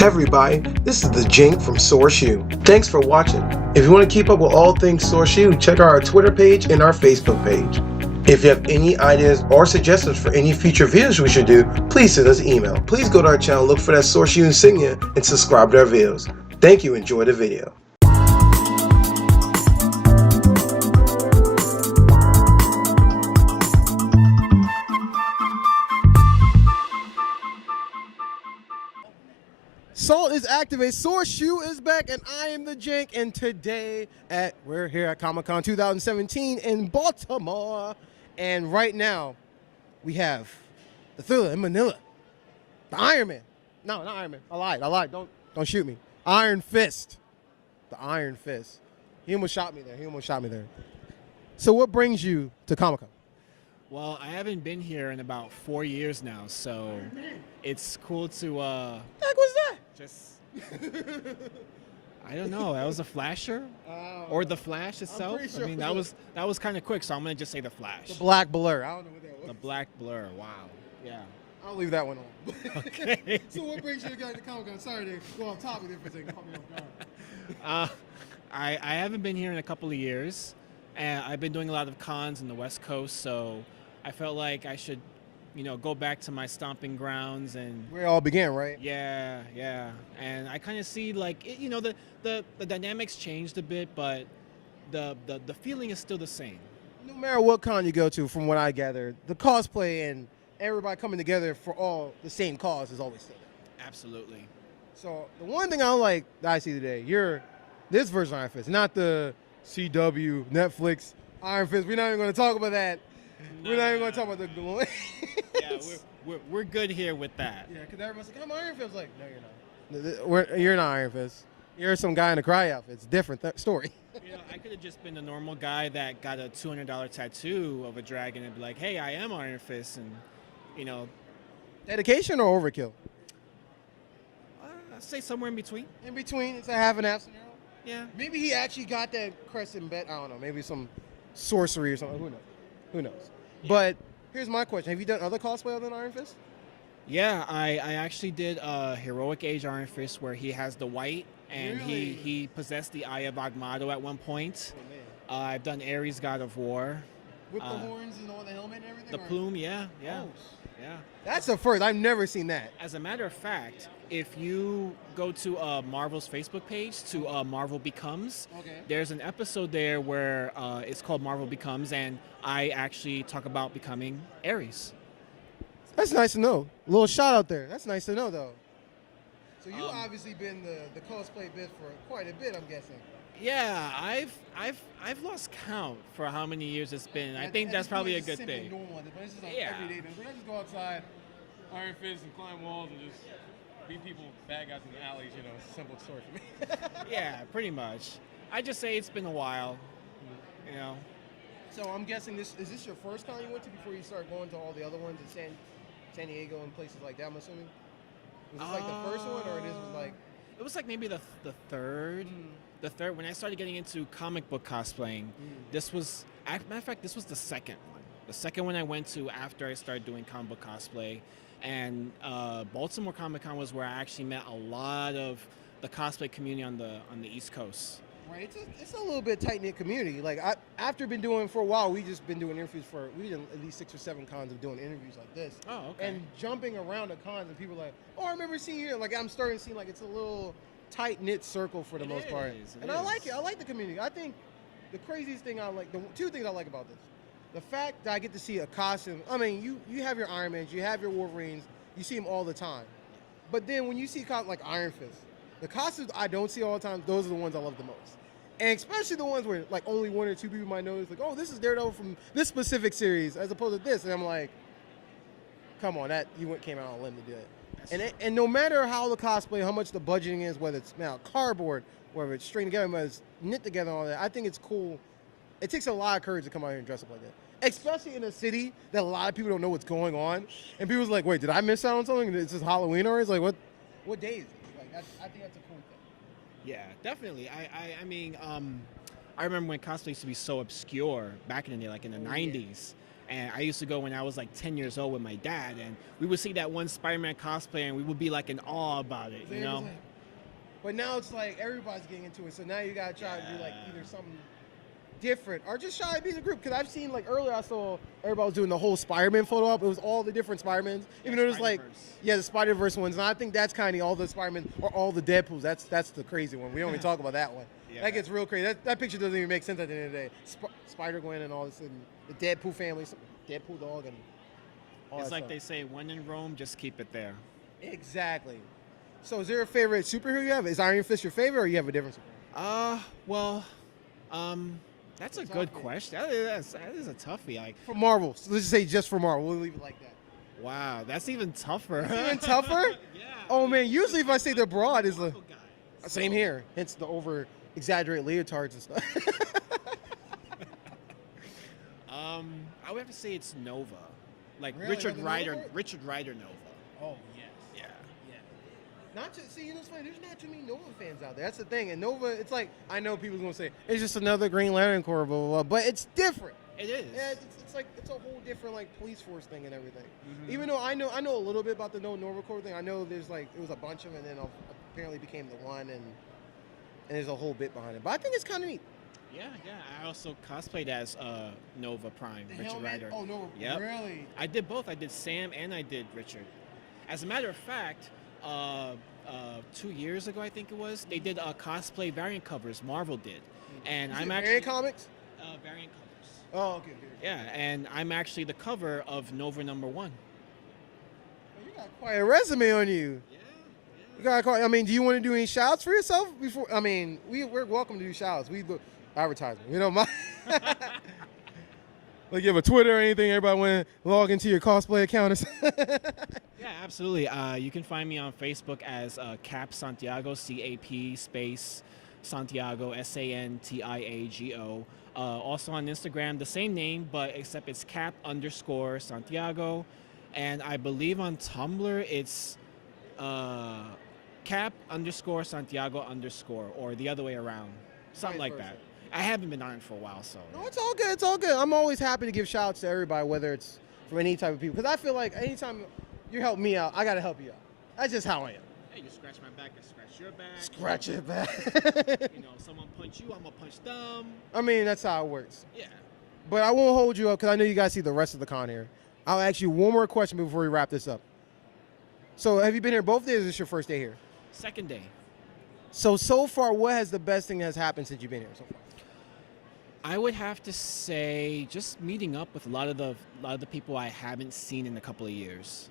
Hey everybody, this is the Jink from Source U. Thanks for watching. If you want to keep up with all things Source U, check out our Twitter page and our Facebook page. If you have any ideas or suggestions for any future videos we should do, please send us an email. Please go to our channel, look for that Source U insignia, and subscribe to our videos. Thank you, enjoy the video. Salt is activated. Source U is back, and I am the Jink. And today, we're here at Comic-Con 2017 in Baltimore. And right now, we have the Thriller in Manila, the Iron Man. No, not Iron Man. I lied. Don't shoot me. Iron Fist. The Iron Fist. He almost shot me there. So, what brings you to Comic-Con? Well, I haven't been here in about 4 years now, so it's cool to What the heck was that? just I don't know. That was a flasher or the Flash itself. pretty sure I mean, it was that was kind of quick, so I'm gonna just say the Flash. The Black Blur. I don't know what that was. The Black Blur. Wow. Yeah. I'll leave that one on. Okay. So what brings you to Comic-Con? Sorry to go off topic there for a second. Caught me off guard. I haven't been here in a couple of years, and I've been doing a lot of cons in the West Coast, so I felt like I should, go back to my stomping grounds and. Where it all began, right? Yeah, and I kind of see the dynamics changed a bit, but the feeling is still the same. No matter what con you go to, from what I gather, the cosplay and everybody coming together for all the same cause is always still there. Absolutely. So the one thing I don't like that I see today, you're this version of Iron Fist, not the CW, Netflix, Iron Fist. We're not even going to talk about that. We're not even going to talk about the glow. Yeah, we're good here with that. Yeah, because everyone's like, I'm Iron Fist. Like, no, you're not. You're not Iron Fist. You're some guy in a cry outfit. It's a different story. I could have just been the normal guy that got a $200 tattoo of a dragon and be like, hey, I am Iron Fist, and Dedication or overkill? I'd say somewhere in between. In between, it's a half and half scenario. Yeah. Maybe he actually got that crescent bet. I don't know. Maybe some sorcery or something. Who knows? Yeah. But here's my question: have you done other cosplay other than Iron Fist? Yeah, I actually did a Heroic Age Iron Fist where he has the white and Really? he possessed the Eye of Agamotto at one point. Oh, man. I've done Ares, God of War. With the horns and all the helmet and everything. The or- plume, yeah. Oh, Yeah. that's the first. I've never seen that. As a matter of fact, if you go to Marvel's Facebook page to Marvel Becomes, Okay. there's an episode there where it's called Marvel Becomes, and I actually talk about becoming Ares. That's nice to know. A little shout out there. That's nice to know, though. So you obviously been the cosplay bit for quite a bit, I'm guessing. Yeah, I've lost count for how many years it's been. I think that's probably a good thing. Normal at this point. It's just like Yeah. everyday thing. So I just go outside. Iron Fist and climb walls and just beat people, bad guys in the alleys, It's a simple story for me. Yeah, pretty much. I just say it's been a while. So I'm guessing is this your first con you went to before you start going to all the other ones in San Diego and places like that, I'm assuming? Was this like the first one, or this was like... It was like maybe the third. The third, when I started getting into comic book cosplaying, this was, matter of fact, this was the second one. The second one I went to after I started doing comic book cosplay. And Baltimore Comic Con was where I actually met a lot of the cosplay community on the East Coast. Right, it's a little bit tight-knit community. Like, after been doing for a while, we just been doing interviews we did at least 6 or 7 cons of doing interviews like this. Oh, okay. And jumping around the cons, and people are like, oh, I remember seeing you. Like, I'm starting to see, like, it's a little tight-knit circle for the most part. And I like it. I like the community. I think the craziest thing the 2 things I like about this. The fact that I get to see a costume. I mean, you have your Iron Mans, you have your Wolverines, you see them all the time. But then when you see like Iron Fist, the costumes I don't see all the time, those are the ones I love the most. And especially the ones where like only 1 or 2 people might notice, like, oh, this is Daredevil from this specific series, as opposed to this. And I'm like, come on, came out on a limb to do it. And no matter how the cosplay, how much the budgeting is, whether it's now cardboard, whether it's string together, whether it's knit together, and all that, I think it's cool. It takes a lot of courage to come out here and dress up like that, especially in a city that a lot of people don't know what's going on. And people's like, wait, did I miss out on something? It's just Halloween already? It's like, what day is it? Like, I think that's a cool thing. Yeah, definitely. I mean, I remember when cosplay used to be so obscure back in the day, like in the 90s. And I used to go when I was like 10 years old with my dad, and we would see that one Spider-Man cosplay, and we would be like in awe about it, you know? But now it's like everybody's getting into it, so now you gotta try to do like either something different or just try to be the group. Because I've seen like earlier, I saw everybody was doing the whole Spider-Man photo op. It was all the different Spider-Mans, even though there's like the Spider-Verse ones. And I think that's kind of all the Spider-Man or all the Deadpools. That's the crazy one. We don't even talk about that one. Yeah. That gets real crazy. That picture doesn't even make sense at the end of the day. Spider-Gwen and all this, and the Deadpool family, Deadpool dog, and all It's that like stuff. they say, when in Rome, just keep it there. Exactly. So is there a favorite superhero you have? Is Iron Fist your favorite, or you have a different superhero? Well, that's a good question. That is a toughie. Like, For Marvel. So let's just say just for Marvel. We'll leave it like that. wow, that's even tougher. Even tougher? Yeah. Oh man, usually if I say the broad is the Marvel guy. same here. Hence the over exaggerated leotards and stuff. I would have to say it's Nova, like Really? Richard The Rider. Nova? Richard Rider Nova. Oh yes. Yeah. Yeah. Not to see, you know, it's funny. There's not too many Nova fans out there. That's the thing. And Nova, it's like I know people's gonna say it's just another Green Lantern Corps, blah blah blah, but it's different. It is. Yeah, it's like it's a whole different like police force thing and everything. Even though I know a little bit about the Nova Corps thing. I know there's like it was a bunch of them, and then apparently became the one, and there's a whole bit behind it. But I think it's kind of neat. Yeah. I also cosplayed as Nova Prime, Richard Rider. Oh no, Yep. really? I did both. I did Sam and I did Richard. As a matter of fact, 2 years ago, I think it was, they did cosplay variant covers. Marvel did, and I'm actually variant comics. variant covers. Oh, okay. Yeah, and I'm actually the cover of Nova #1. You got quite a resume on you. Yeah. You got quite, I mean, do you want to do any shouts for yourself before? I mean, we're welcome to do shouts. We look advertisement. You know, like you have a Twitter or anything? Everybody want to log into your cosplay account or something? Yeah, absolutely. You can find me on Facebook as Cap Santiago, CAP space Santiago, SANTIAGO. Also on Instagram, the same name, but except it's Cap _ Santiago. And I believe on Tumblr, it's Cap _ Santiago _ or the other way around. Something Vice like versa. that. I haven't been on it for a while, so. No, it's all good. It's all good. I'm always happy to give shouts to everybody, whether it's from any type of people. Because I feel like anytime you help me out, I got to help you out. That's just how I am. Hey, you scratch my back, I scratch your back. Scratch it back. You know, someone punch you, I'm gonna punch them. I mean, that's how it works. Yeah. But I won't hold you up because I know you guys see the rest of the con here. I'll ask you one more question before we wrap this up. So have you been here both days, or is this your first day here? Second day. So far, what has the best thing that has happened since you've been here so far? I would have to say just meeting up with a lot of the people I haven't seen in a couple of years.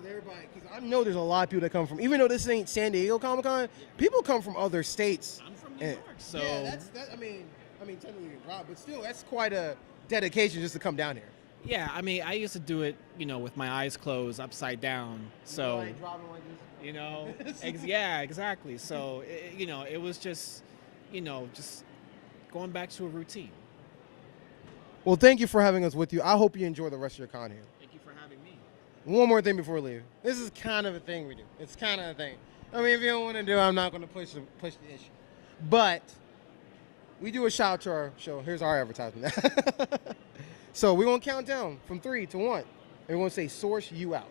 Because I know there's a lot of people that come from, even though this ain't San Diego Comic Con, people come from other states. I'm from New York, so yeah, I mean, technically you're Rob, but still, that's quite a dedication just to come down here. yeah. I mean, I used to do it, you know, with my eyes closed, upside down. So Like, driving like this. you know, yeah, exactly. So you know, it was just, you know, just going back to a routine. Well, thank you for having us with you. I hope you enjoy the rest of your con here. Thank you for having me. One more thing before we leave. This is kind of a thing we do. It's kind of a thing. I mean, if you don't want to do it, I'm not going to push the issue. But we do a shout out to our show. Here's our advertisement. So we're going to count down from 3 to 1. And we're going to say, source you out.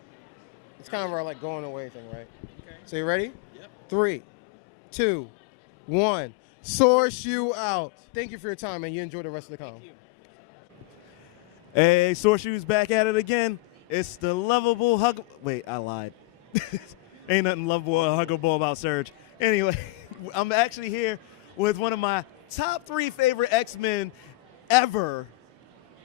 It's kind of our like going away thing, right? Okay. So you ready? Yep. 3, 2, 1. Source you out. Thank you for your time, and you enjoy the rest of the con. Thank you. Hey, Source Shoes back at it again. It's the lovable hug. Wait, I lied. Ain't nothing lovable or huggable about Surge. Anyway, I'm actually here with one of my top 3 favorite X-Men ever.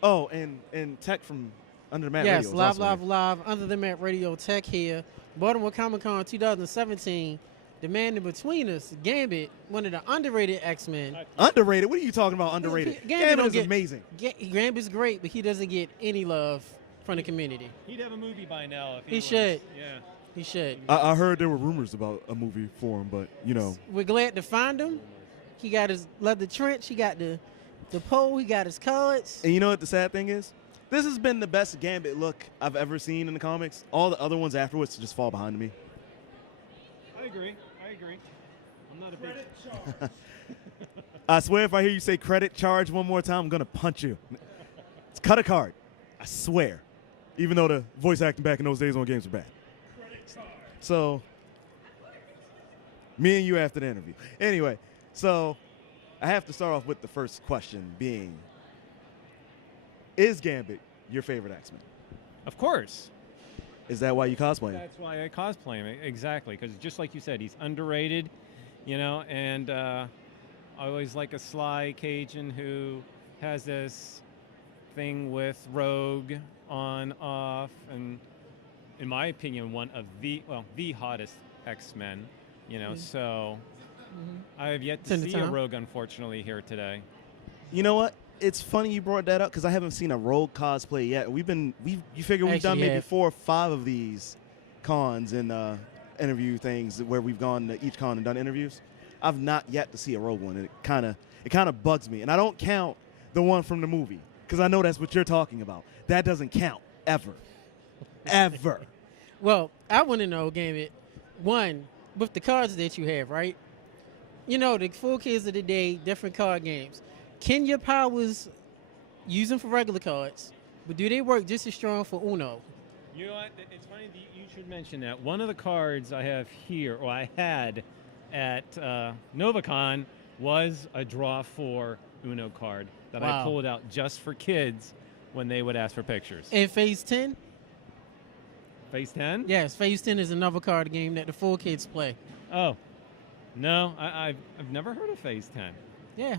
Oh, and Tech from Under the Mat Radio. Yes, is live, also live, here. live. Under the Mat Radio Tech here. Baltimore Comic Con 2017. The man in between us, Gambit, one of the underrated X-Men. Underrated? What are you talking about? Underrated? Gambit don't is get- amazing. Gambit's great, but he doesn't get any love from the community. He'd have a movie by now. If He was- should. Yeah. He should. I heard there were rumors about a movie for him, but you know. We're glad to find him. He got his leather trench. He got the pole. He got his cards. And you know what the sad thing is? This has been the best Gambit look I've ever seen in the comics. All the other ones afterwards just fall behind me. I agree. I'm not a big. I swear if I hear you say credit charge one more time, I'm going to punch you. cut a card. I swear. Even though the voice acting back in those days on games were bad. So, me and you after the interview. Anyway, so I have to start off with the first question being, is Gambit your favorite X-Men? Of course. Is that why you cosplay him? That's why I cosplay him, exactly. Because just like you said, he's underrated, and I always like a sly Cajun who has this thing with Rogue on, off, and in my opinion, one of the hottest X-Men, so I have yet to see a Rogue, unfortunately, here today. You know what? It's funny you brought that up because I haven't seen a Rogue cosplay yet. You figure we've done maybe 4 or 5 of these cons and interview things where we've gone to each con and done interviews. I've not yet to see a Rogue one, and it kind of bugs me. And I don't count the one from the movie because I know that's what you're talking about. That doesn't count ever, ever. Well, I want to know, Gambit, one, with the cards that you have, right? The full kids of the day, different card games. Can your powers use them for regular cards, but do they work just as strong for Uno? You know what? It's funny that you should mention that. One of the cards I have here, or I had at NovaCon, was a Draw 4 Uno card that I pulled out just for kids when they would ask for pictures. And Phase 10? Phase 10? Yes, Phase 10 is another card game that the full kids play. Oh. No, I've never heard of Phase 10. Yeah.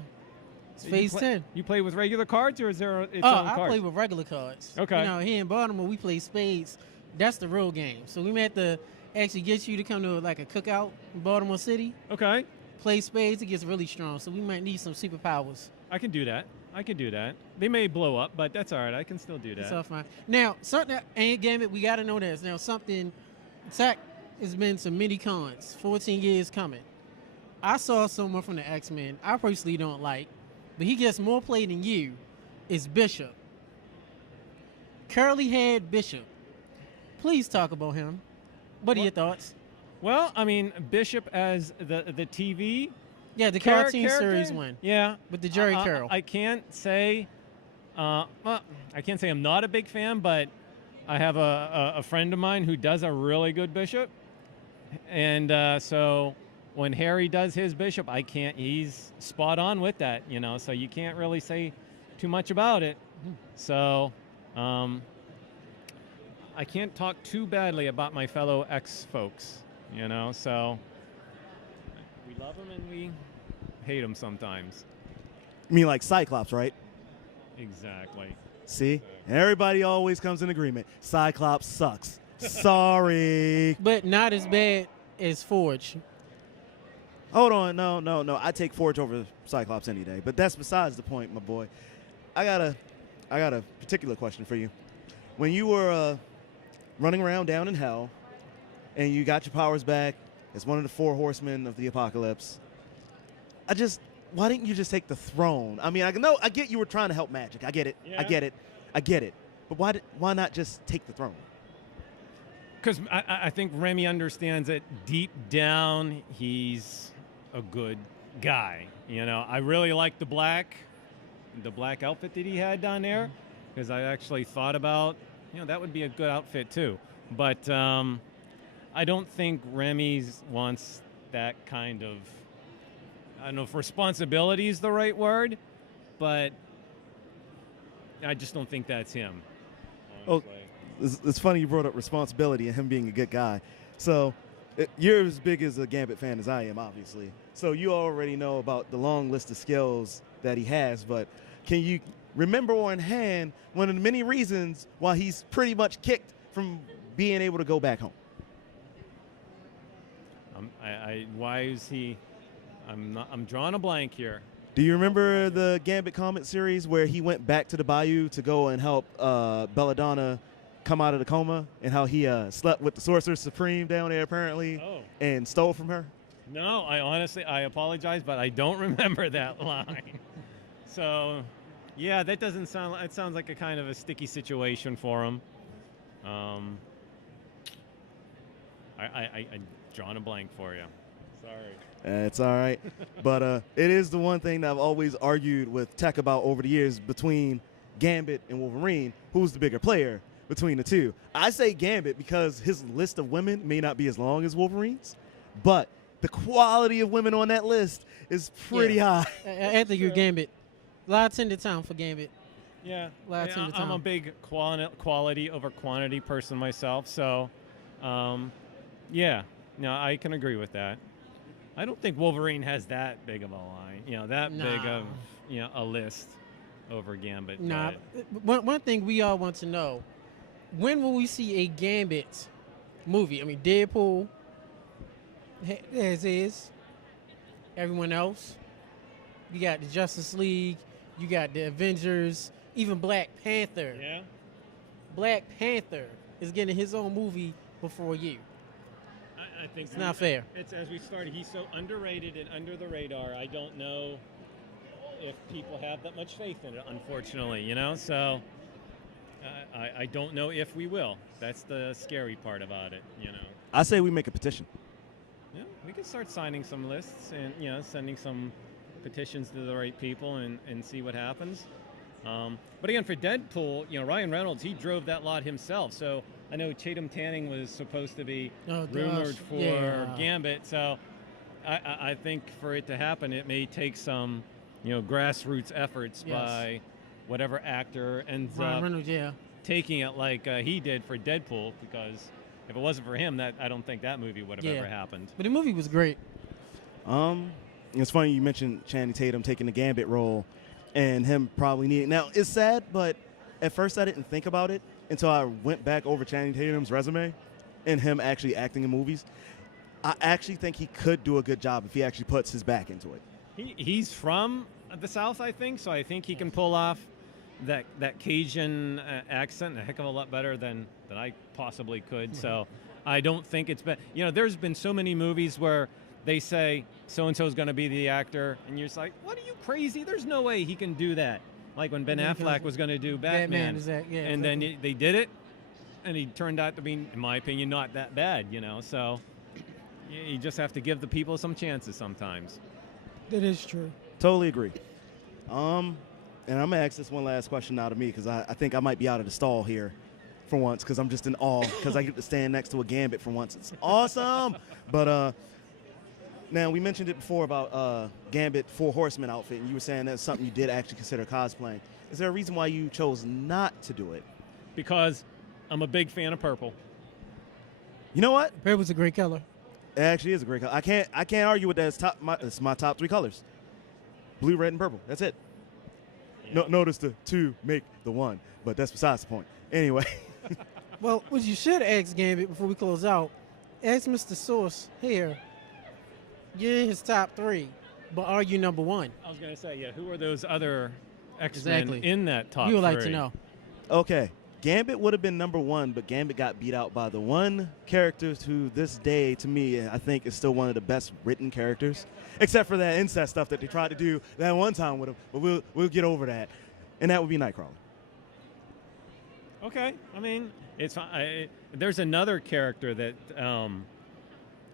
It's Phase 10. You play with regular cards, or is there its own I cards? play with regular cards. Okay. Here in Baltimore, we play spades. That's the real game. So we may have to actually get you to come to like a cookout in Baltimore City. Okay. Play spades. It gets really strong. So we might need some superpowers. I can do that. They may blow up, but that's all right. I can still do that. That's all fine. Now, something, and Gambit, we got to know this. Now, Zach has been to many cons, 14 years coming. I saw someone from the X-Men I personally don't like, but he gets more play than you, is Bishop. Curly Head Bishop. Please talk about him. What are your thoughts? Well, I mean, Bishop as the TV. Yeah, the cartoon character? series one. Yeah. With the Jerry Carroll. I can't say I'm not a big fan, but I have a friend of mine who does a really good Bishop. And so when Harry does his Bishop, he's spot on with that, so you can't really say too much about it. So I can't talk too badly about my fellow X folks, so we love them and we hate them sometimes. You mean like Cyclops, right? Exactly. See? Everybody always comes in agreement. Cyclops sucks. Sorry. But not as bad as Forge. Hold on. No. I take Forge over Cyclops any day. But that's besides the point, my boy. I got a particular question for you. When you were running around down in hell and you got your powers back as one of the 4 horsemen of the apocalypse, why didn't you just take the throne? I mean, I get you were trying to help magic. I get it. Yeah. I get it. But why not just take the throne? Because I think Remy understands that deep down he's a good guy. I really like the black outfit that he had down there, because I actually thought about, that would be a good outfit too. But I don't think Remy wants that kind of, I don't know if responsibility is the right word, but I just don't think that's him. Oh, it's funny you brought up responsibility and him being a good guy. So you're as big as a Gambit fan as I am, obviously. So you already know about the long list of skills that he has, but can you remember on hand one of the many reasons why he's pretty much kicked from being able to go back home? Why is he? I'm drawing a blank here. Do you remember the Gambit comic series where he went back to the Bayou to go and help Belladonna come out of the coma, and how he slept with the Sorcerer Supreme down there apparently and stole from her? No, I apologize, but I don't remember that line. So, yeah, that doesn't sound. It sounds like a kind of a sticky situation for him. I drawn a blank for you. Sorry. It's all right. But it is the one thing that I've always argued with Tech about over the years between Gambit and Wolverine, who's the bigger player between the two? I say Gambit because his list of women may not be as long as Wolverine's, but the quality of women on that list is pretty high. I think you're Gambit. A lot of tender time for Gambit. Yeah, Lots of the I'm a time. big quality over quantity person myself, so yeah, no, I can agree with that. I don't think Wolverine has that big of a line, that big Nah. of a list over Gambit. Nah, but one thing we all want to know, when will we see a Gambit movie? I mean, Deadpool, as is, everyone else. You got the Justice League, you got the Avengers, even Black Panther. yeah, Black Panther is getting his own movie before you. I think It's not fair. It's as we started. He's so underrated and under the radar. I don't know if people have that much faith in it, unfortunately. So I don't know if we will. That's the scary part about it. I say we make a petition. Yeah, we could start signing some lists and sending some petitions to the right people and see what happens. But again, for Deadpool, Ryan Reynolds, he drove that lot himself. So I know Tatum Tanning was supposed to be Oh, rumored gosh, for yeah. Gambit. So I think for it to happen, it may take some grassroots efforts Yes. by whatever actor ends Ryan up Reynolds, yeah. taking it like he did for Deadpool, because if it wasn't for him, I don't think that movie would have Yeah. ever happened. But the movie was great. It's funny you mentioned Channing Tatum taking the Gambit role and him probably needing. Now, it's sad, but at first I didn't think about it until I went back over Channing Tatum's resume and him actually acting in movies. I actually think he could do a good job if he actually puts his back into it. He's from the South, I think, so I think he can pull off that Cajun accent a heck of a lot better than I possibly could. So I don't think it's been. There's been so many movies where they say so-and-so is going to be the actor, and you're just like, what are you, crazy? There's no way he can do that. Like when Ben Yeah, Affleck was going to do Batman. yeah, And then they did it, and he turned out to be, in my opinion, not that bad, So you just have to give the people some chances sometimes. That is true. Totally agree. And I'm gonna ask this one last question out of me because I think I might be out of the stall here for once because I'm just in awe because I get to stand next to a Gambit for once. It's awesome. But now we mentioned it before about Gambit 4 Horsemen outfit, and you were saying that's something you did actually consider cosplaying. Is there a reason why you chose not to do it? Because I'm a big fan of purple. You know what? Red was a great color. It actually is a great color. I can't argue with that. It's my top 3 colors: blue, red, and purple. That's it. No, notice the 2 make the 1, but that's besides the point. Anyway, Well, what you should ask Gambit before we close out, ask Mr. Source here. You're in his top 3, but are you number 1? I was going to say, who are those other X-Men Exactly. in that top You would like 3? to know. okay. Gambit would have been number 1, but Gambit got beat out by the one character to this day, to me, I think is still one of the best written characters, except for that incest stuff that they tried to do that one time with him. But we'll get over that, and that would be Nightcrawler. Okay. I mean, there's another character that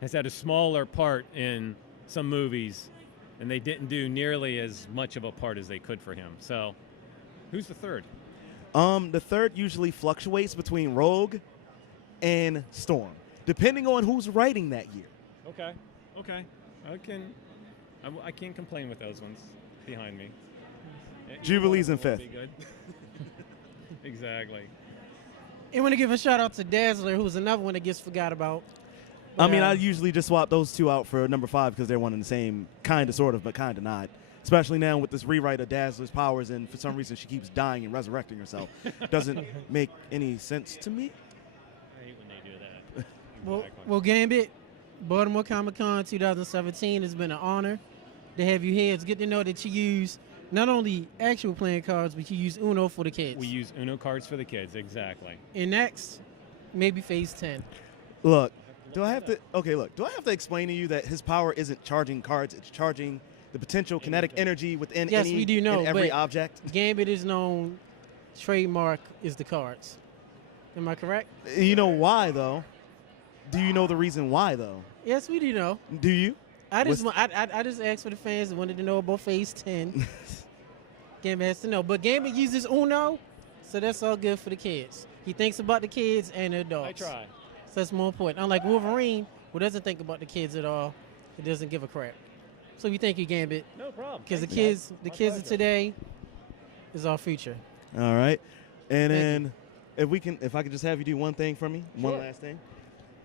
has had a smaller part in some movies, and they didn't do nearly as much of a part as they could for him. So, who's the third? The third usually fluctuates between Rogue and Storm, depending on who's writing that year. Okay. I can't complain with those ones behind me. Jubilee's in Either one fifth. would be good. Exactly. And want to give a shout out to Dazzler, who's another one that gets forgot about. I mean, Yeah. I usually just swap those 2 out for number 5 because they're one and the same, kind of, sort of, but kind of not. Especially now with this rewrite of Dazzler's powers, and for some reason she keeps dying and resurrecting herself. Doesn't make any sense to me. I hate when they do that. Well, Exactly. well, Gambit, Baltimore Comic Con 2017 has been an honor to have you here. It's good to know that you use not only actual playing cards, but you use Uno for the kids. We use Uno cards for the kids, exactly. And next, maybe Phase 10. Look, do I have to explain to you that his power isn't charging cards, it's charging the potential kinetic energy within Yes, we do know, and every but- object? Gambit is known, trademark is the cards. Am I correct? You know why, though? Do you know the reason why, though? Yes, we do know. Do you? I just What's- I just asked for the fans that wanted to know about Phase 10. Gambit has to know. But Gambit uses Uno, so that's all good for the kids. He thinks about the kids and the adults. I try. So that's more important. Unlike Wolverine, who doesn't think about the kids at all, he doesn't give a crap. So we thank you, Gambit, No problem. because the Thank you. kids, My of today, is our future. All right. And Thank then if I could just have you do one thing for me, one Sure. last thing.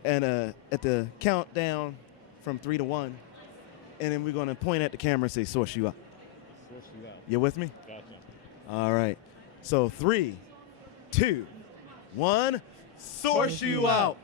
And at the countdown from 3 to 1, and then we're going to point at the camera and say, source you up. Source you out. You with me? Gotcha. All right. So 3, 2, 1, source you out.